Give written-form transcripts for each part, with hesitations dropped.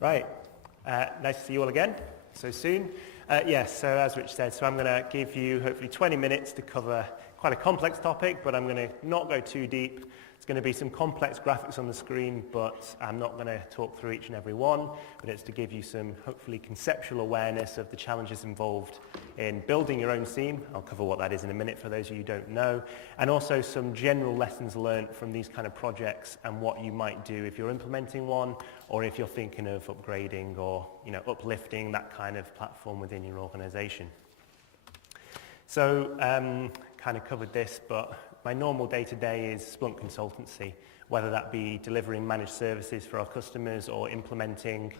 Right, nice to see you all again so soon. Yes, so as Rich said, I'm going to give you hopefully 20 minutes to cover quite a complex topic, but I'm going to not go too deep. It's going to be some complex graphics on the screen, but I'm not going to talk through each and every one, but it's to give you some hopefully conceptual awareness of the challenges involved in building your own SIEM. I'll cover what that is in a minute for those of you who don't know, and also some general lessons learned from these kind of projects and what you might do if you're implementing one, or if you're thinking of upgrading or uplifting that kind of platform within your organization. So kind of covered this, but my normal day-to-day is Splunk consultancy, whether that be delivering managed services for our customers or implementing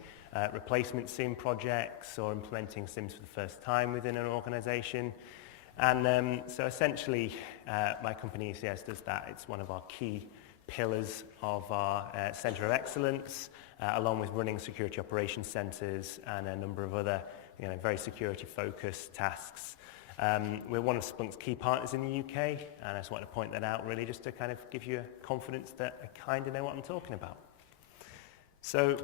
replacement SIEM projects or implementing SIEMs for the first time within an organization. And so essentially my company ECS does that. It's one of our key pillars of our Center of Excellence, along with running security operations centers and a number of other very security-focused tasks. We're one of Splunk's key partners in the UK, and I just want to point that out really just to kind of give you a confidence that I kind of know what I'm talking about. So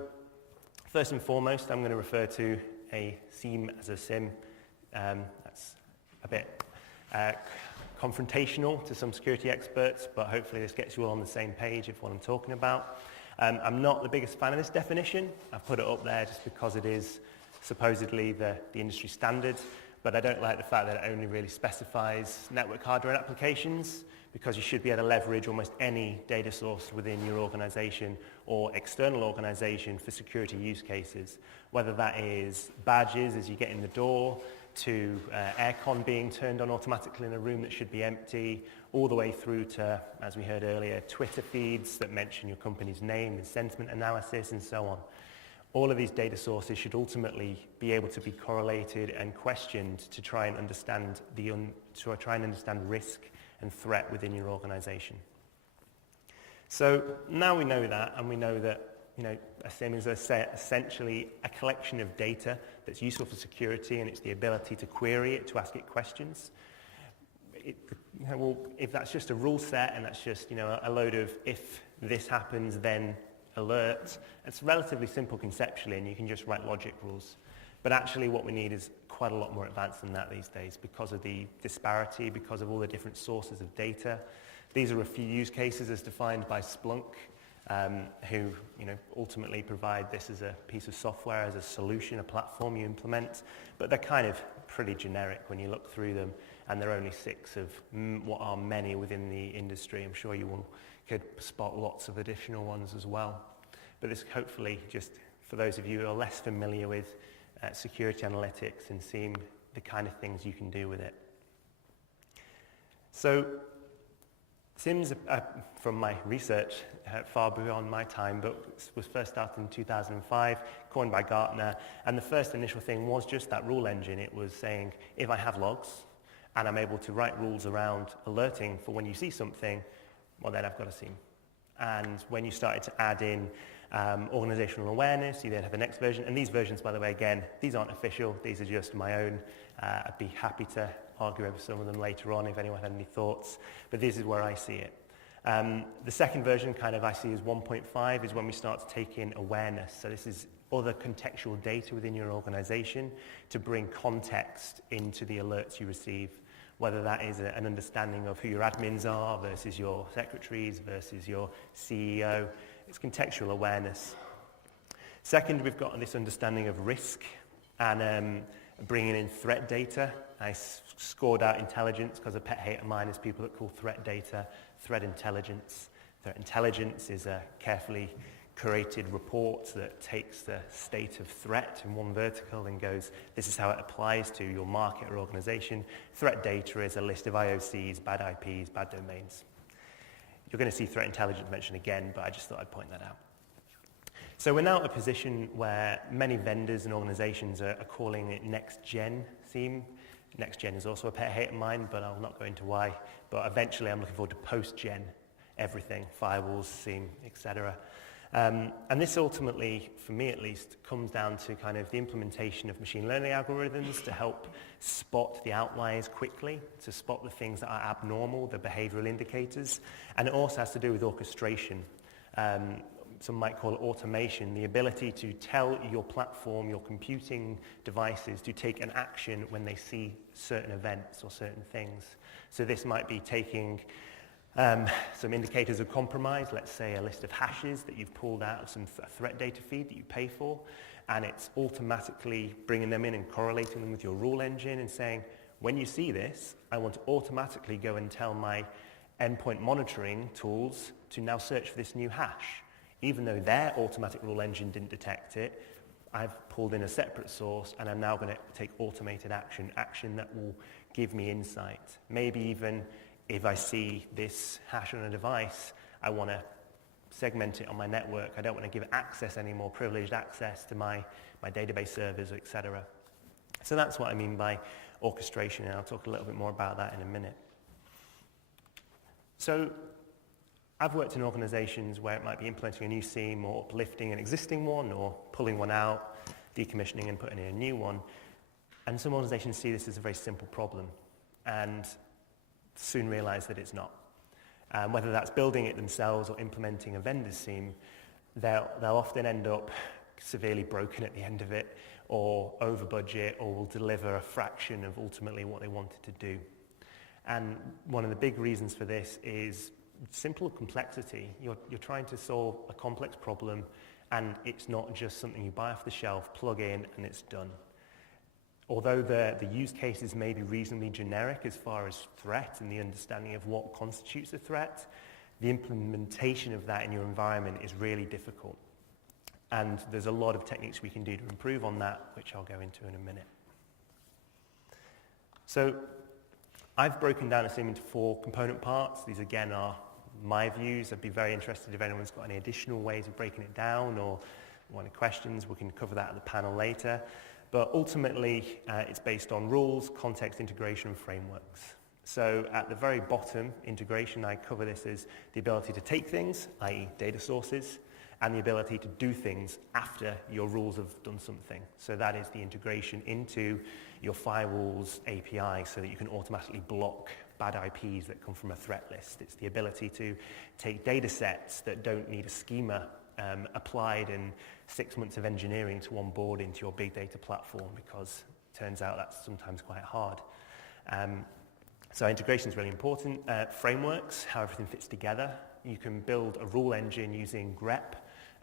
first and foremost, I'm going to refer to a SIEM as a SIM. That's a bit confrontational to some security experts, but hopefully this gets you all on the same page of what I'm talking about. I'm not the biggest fan of this definition. I've put it up there just because it is supposedly the industry standard, but I don't like the fact that it only really specifies network hardware and applications, because you should be able to leverage almost any data source within your organization or external organization for security use cases, whether that is badges as you get in the door, to aircon being turned on automatically in a room that should be empty, all the way through to, as we heard earlier, Twitter feeds that mention your company's name and sentiment analysis and so on. All of these data sources should ultimately be able to be correlated and questioned to try and understand risk and threat within your organization. So now we know that, and we know that a SIEM is essentially a collection of data that's useful for security, and it's the ability to query it, to ask it questions. If that's just a rule set and that's just a load of if this happens then alert, it's relatively simple conceptually, and you can just write logic rules. But actually what we need is quite a lot more advanced than that these days because of the disparity, because of all the different sources of data. These are a few use cases as defined by Splunk, who ultimately provide this as a piece of software, as a solution, a platform you implement, but they're kind of pretty generic when you look through them, and there are only 6 of what are many within the industry. I'm sure you could spot lots of additional ones as well. But this hopefully, just for those of you who are less familiar with security analytics and SIEM, the kind of things you can do with it. So SIEMs, from my research, far beyond my time, but was first started in 2005, coined by Gartner, and the first initial thing was just that rule engine. It was saying, if I have logs, and I'm able to write rules around alerting for when you see something, well then I've got a SIEM. And when you started to add in organizational awareness, you then have the next version, and these versions, by the way, again, these aren't official, these are just my own. I'd be happy to argue over some of them later on if anyone had any thoughts, but this is where I see it. The second version kind of I see as 1.5 is when we start to take in awareness. So this is other contextual data within your organization to bring context into the alerts you receive, whether that is an understanding of who your admins are versus your secretaries versus your CEO. It's contextual awareness. Second, we've got this understanding of risk and bringing in threat data. I scored out intelligence because a pet hate of mine is people that call threat data threat intelligence. Threat intelligence is a carefully curated report that takes the state of threat in one vertical and goes, this is how it applies to your market or organization. Threat data is a list of IOCs, bad IPs, bad domains. You're going to see threat intelligence mentioned again, but I just thought I'd point that out. So we're now at a position where many vendors and organizations are calling it next-gen SIEM. Next-gen is also a pet hate of mine, but I'll not go into why. But eventually I'm looking forward to post-gen, everything, firewalls, SIEM, etc. And this ultimately, for me at least, comes down to kind of the implementation of machine learning algorithms to help spot the outliers quickly, to spot the things that are abnormal, the behavioral indicators. And it also has to do with orchestration. some might call it automation, the ability to tell your platform, your computing devices to take an action when they see certain events or certain things. So this might be taking some indicators of compromise, let's say a list of hashes that you've pulled out of some threat data feed that you pay for, and it's automatically bringing them in and correlating them with your rule engine and saying, when you see this, I want to automatically go and tell my endpoint monitoring tools to now search for this new hash. Even though their automatic rule engine didn't detect it, I've pulled in a separate source and I'm now going to take automated action that will give me insight. Maybe even if I see this hash on a device, I want to segment it on my network. I don't want to give access anymore, privileged access to my database servers, etc. So that's what I mean by orchestration, and I'll talk a little bit more about that in a minute. So I've worked in organizations where it might be implementing a new SIEM or uplifting an existing one or pulling one out, decommissioning and putting in a new one. And some organizations see this as a very simple problem and soon realize that it's not. Whether that's building it themselves or implementing a vendor's SIEM, they'll often end up severely broken at the end of it, or over budget, or will deliver a fraction of ultimately what they wanted to do. And one of the big reasons for this is simple complexity. You're trying to solve a complex problem, and it's not just something you buy off the shelf, plug in, and it's done. Although the use cases may be reasonably generic as far as threat and the understanding of what constitutes a threat, the implementation of that in your environment is really difficult. And there's a lot of techniques we can do to improve on that, which I'll go into in a minute. So I've broken down a SIEM into 4 component parts. These again are my views. I'd be very interested if anyone's got any additional ways of breaking it down or any questions. We can cover that at the panel later. But ultimately, it's based on rules, context, integration, and frameworks. So at the very bottom, integration, I cover this as the ability to take things, i.e. data sources, and the ability to do things after your rules have done something. So that is the integration into your firewall's API so that you can automatically block bad IPs that come from a threat list. It's the ability to take data sets that don't need a schema applied in 6 months of engineering to onboard into your big data platform, because it turns out that's sometimes quite hard. So integration is really important. Frameworks, how everything fits together. You can build a rule engine using grep,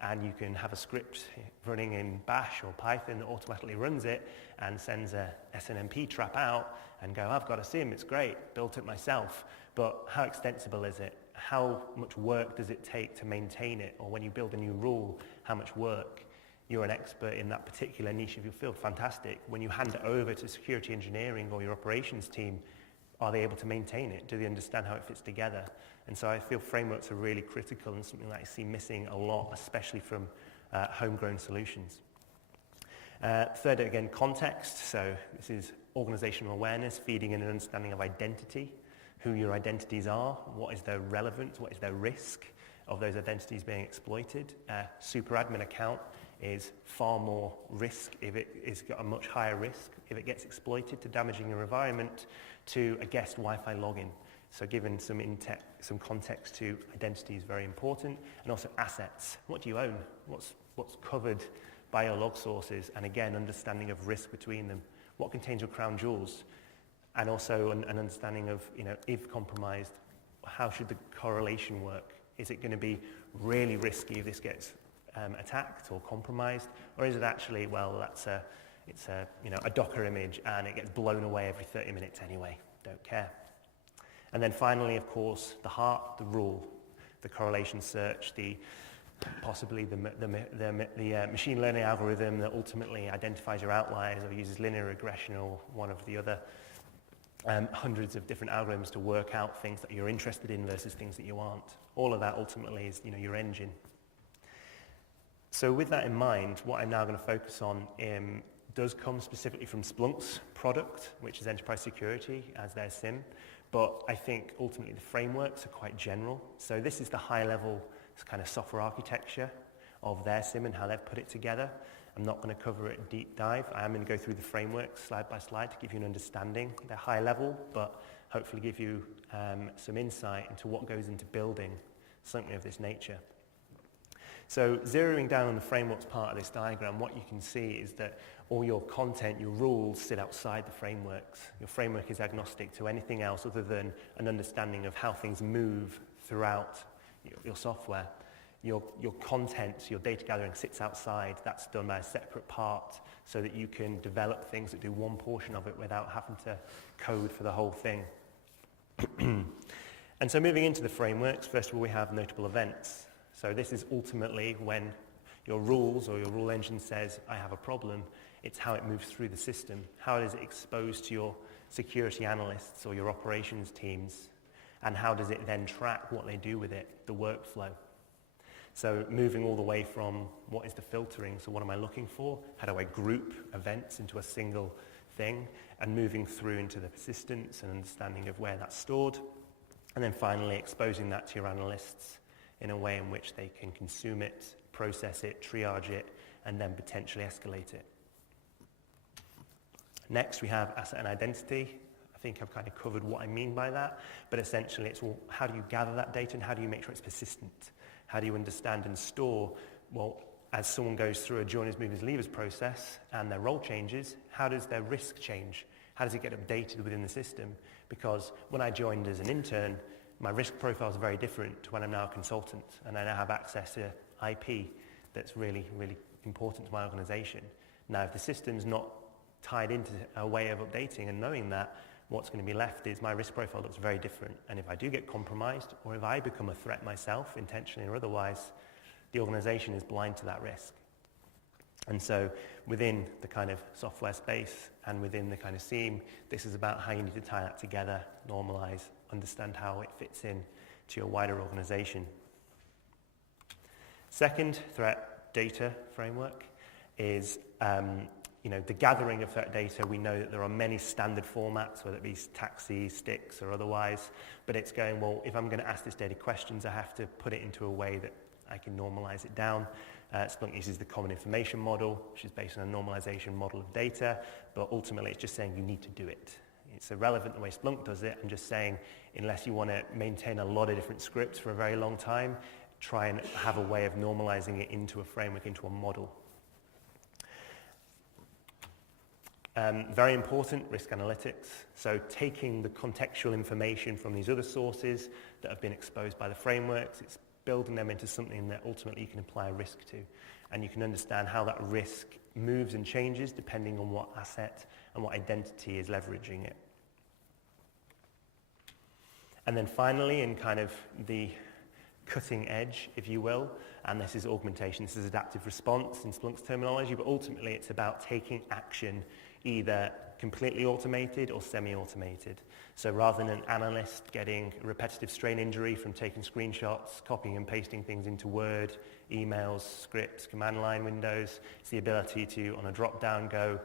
and you can have a script running in Bash or Python that automatically runs it and sends a SNMP trap out and go, I've got a SIEM, it's great, built it myself. But how extensible is it? How much work does it take to maintain it? Or when you build a new rule, how much work? You're an expert in that particular niche of your field, fantastic. When you hand it over to security engineering or your operations team, are they able to maintain it? Do they understand how it fits together? And so I feel frameworks are really critical and something that I see missing a lot, especially from homegrown solutions. Third, again, context. So this is organizational awareness, feeding in an understanding of identity, who your identities are, what is their relevance, what is their risk of those identities being exploited. Super admin account is far more risk if it is got a much higher risk if it gets exploited to damaging your environment to a guest Wi-Fi login. So given some context to identity is very important, and also assets. What do you own? What's covered by your log sources? And again, understanding of risk between them. What contains your crown jewels? And also an understanding of, if compromised, how should the correlation work? Is it going to be really risky if this gets attacked or compromised, or is it actually, well, it's a Docker image and it gets blown away every 30 minutes anyway? Don't care. And then finally, of course, the heart, the rule, the correlation search, possibly the machine learning algorithm that ultimately identifies your outliers or uses linear regression or one of the other hundreds of different algorithms to work out things that you're interested in versus things that you aren't. All of that ultimately is, your engine. So with that in mind, what I'm now going to focus on does come specifically from Splunk's product, which is enterprise security as their SIEM. But I think ultimately the frameworks are quite general. So this is the high level kind of software architecture of their SIEM and how they've put it together. I'm not going to cover it in deep dive. I am going to go through the frameworks slide by slide to give you an understanding. They're high level, but hopefully give you some insight into what goes into building something of this nature. So zeroing down on the frameworks part of this diagram, what you can see is that all your content, your rules, sit outside the frameworks. Your framework is agnostic to anything else other than an understanding of how things move throughout your software. Your content, your data gathering sits outside. That's done by a separate part so that you can develop things that do one portion of it without having to code for the whole thing. And so moving into the frameworks, first of all, we have notable events. So this is ultimately when your rules or your rule engine says, I have a problem. It's how it moves through the system. How is it exposed to your security analysts or your operations teams? And how does it then track what they do with it, the workflow? So moving all the way from what is the filtering, so what am I looking for? How do I group events into a single thing? And moving through into the persistence and understanding of where that's stored. And then finally exposing that to your analysts in a way in which they can consume it, process it, triage it, and then potentially escalate it. Next, we have asset and identity. I think I've kind of covered what I mean by that, but essentially it's, well, how do you gather that data and how do you make sure it's persistent? How do you understand and store, well, as someone goes through a joiners, movers, leavers process and their role changes, how does their risk change? How does it get updated within the system? Because when I joined as an intern, my risk profile is very different to when I'm now a consultant, and I now have access to IP that's really, really important to my organization. Now, if the system's not tied into a way of updating and knowing that, what's going to be left is my risk profile looks very different. And if I do get compromised, or if I become a threat myself, intentionally or otherwise, the organization is blind to that risk. And so within the kind of software space and within the kind of SIEM, this is about how you need to tie that together, normalize, understand how it fits in to your wider organization. Second threat data framework is the gathering of threat data. We know that there are many standard formats, whether it be taxis, sticks, or otherwise, but it's going, well, if I'm going to ask this data questions, I have to put it into a way that I can normalize it down. Splunk uses the common information model, which is based on a normalization model of data, but ultimately it's just saying you need to do it. It's irrelevant the way Splunk does it. I'm just saying, unless you want to maintain a lot of different scripts for a very long time, try and have a way of normalizing it into a framework, into a model. Very important, risk analytics. So taking the contextual information from these other sources that have been exposed by the frameworks, it's building them into something that ultimately you can apply a risk to. And you can understand how that risk moves and changes depending on what asset and what identity is leveraging it. And then finally, in kind of the cutting edge, if you will, and this is augmentation, this is adaptive response in Splunk's terminology, but ultimately it's about taking action either completely automated or semi-automated. So rather than an analyst getting repetitive strain injury from taking screenshots, copying and pasting things into Word, emails, scripts, command line windows, it's the ability to, on a drop-down, go,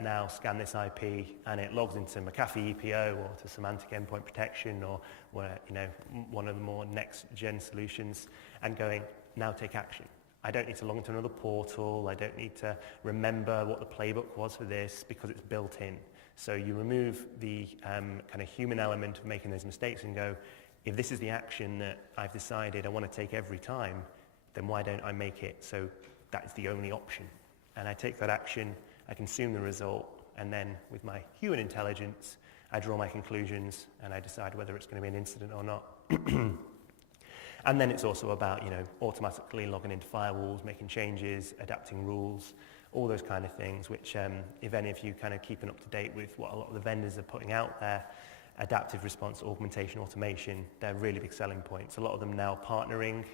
now scan this IP, and it logs into McAfee EPO or to semantic endpoint protection or one of the more next-gen solutions, and going, now take action. I don't need to log into another portal. I don't need to remember what the playbook was for this because it's built in. So you remove the kind of human element of making those mistakes and go, if this is the action that I've decided I want to take every time, then why don't I make it so that is the only option? And I take that action, I consume the result, and then with my human intelligence, I draw my conclusions and I decide whether it's going to be an incident or not. And then it's also about, automatically logging into firewalls, making changes, adapting rules, all those kind of things, which if any of you kind of keeping up to date with what a lot of the vendors are putting out there, adaptive response, augmentation, automation, they're really big selling points. A lot of them now partnering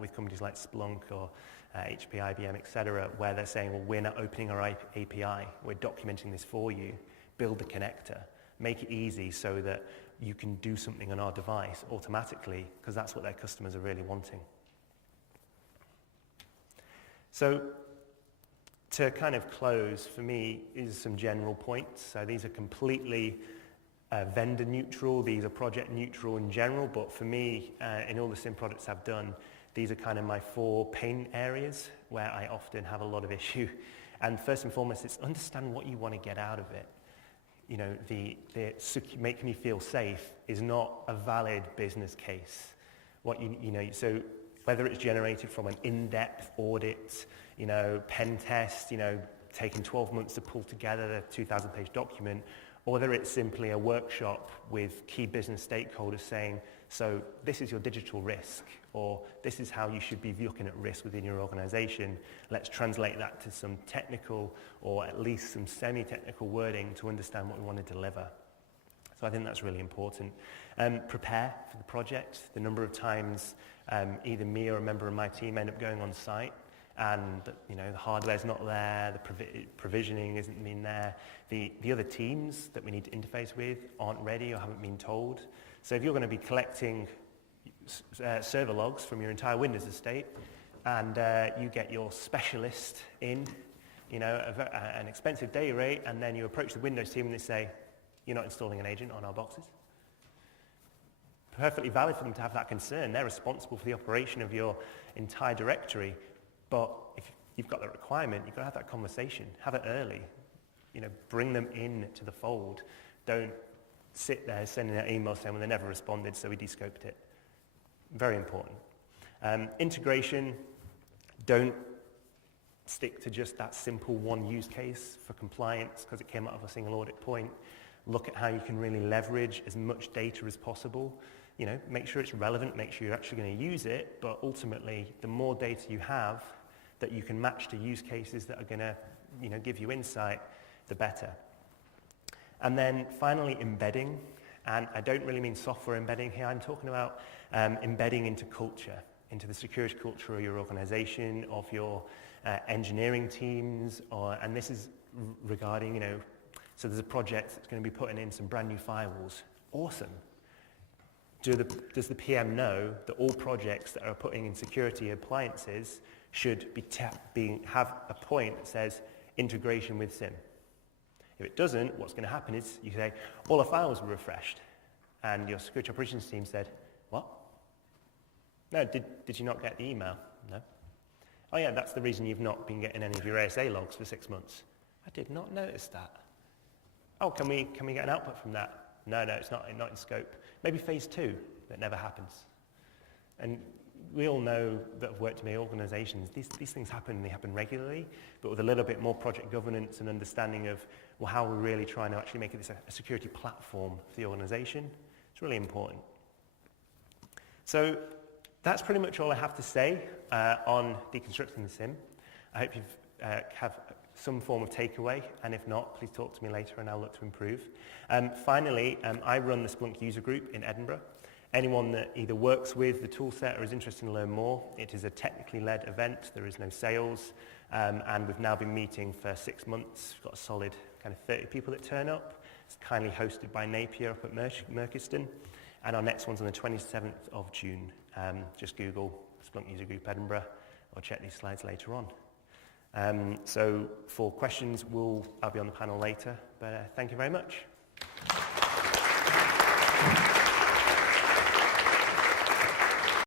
with companies like Splunk or HP, IBM, etc., where they're saying, well, we're not opening our API, we're documenting this for you, build the connector, make it easy so that you can do something on our device automatically, because that's what their customers are really wanting. So to kind of close, for me, is some general points. So these are completely vendor neutral, these are project neutral in general, but for me, in all the SIEM products I've done, these are kind of my 4 pain areas where I often have a lot of issue. And first and foremost, it's understand what you want to get out of it. The make me feel safe is not a valid business case. So whether it's generated from an in-depth audit, pen test, taking 12 months to pull together a 2,000-page document, or whether it's simply a workshop with key business stakeholders saying, so this is your digital risk, or this is how you should be looking at risk within your organization. Let's translate that to some technical or at least some semi-technical wording to understand what we want to deliver. So I think that's really important. Prepare for the project. The number of times either me or a member of my team end up going on site and the hardware's not there, the provisioning isn't been there, the other teams that we need to interface with aren't ready or haven't been told. So if you're going to be collecting server logs from your entire Windows estate and you get your specialist in, an expensive day rate, and then you approach the Windows team and they say, you're not installing an agent on our boxes. Perfectly valid for them to have that concern. They're responsible for the operation of your entire directory. But if you've got that requirement, you've got to have that conversation. Have it early. Bring them in to the fold. Don't sit there sending out emails saying, well, they never responded, so we descoped it. Very important. Integration, don't stick to just that simple one use case for compliance because it came out of a single audit point. Look at how you can really leverage as much data as possible. Make sure it's relevant, make sure you're actually going to use it, but ultimately, the more data you have that you can match to use cases that are going to, give you insight, the better. And then finally, embedding. And I don't really mean software embedding here. I'm talking about embedding into culture, into the security culture of your organization, of your engineering teams, and this is regarding, so there's a project that's going to be putting in some brand new firewalls. Awesome. Does the PM know that all projects that are putting in security appliances should have a point that says integration with SIEM? If it doesn't, what's going to happen is you say, all the files were refreshed. And your security operations team said, what? No, did you not get the email? No. Oh yeah, that's the reason you've not been getting any of your ASA logs for 6 months. I did not notice that. Oh, can we get an output from that? No, it's not in scope. Maybe phase 2, that never happens. And we all know that have worked in many organizations, these things happen, they happen regularly, but with a little bit more project governance and understanding of, well, how we're really trying to actually make it a security platform for the organization. It's really important. So that's pretty much all I have to say on deconstructing the SIEM. I hope you've have some form of takeaway, and if not, please talk to me later and I'll look to improve. Finally, I run the Splunk user group in Edinburgh. Anyone that either works with the toolset or is interested in learn more, it is a technically led event, there is no sales, and we've now been meeting for 6 months. We've got a solid kind of 30 people that turn up. It's kindly hosted by Napier up at Merkiston, and our next one's on the 27th of June. Just Google Splunk user group Edinburgh, or check these slides later on. So for questions, I'll be on the panel later, but thank you very much.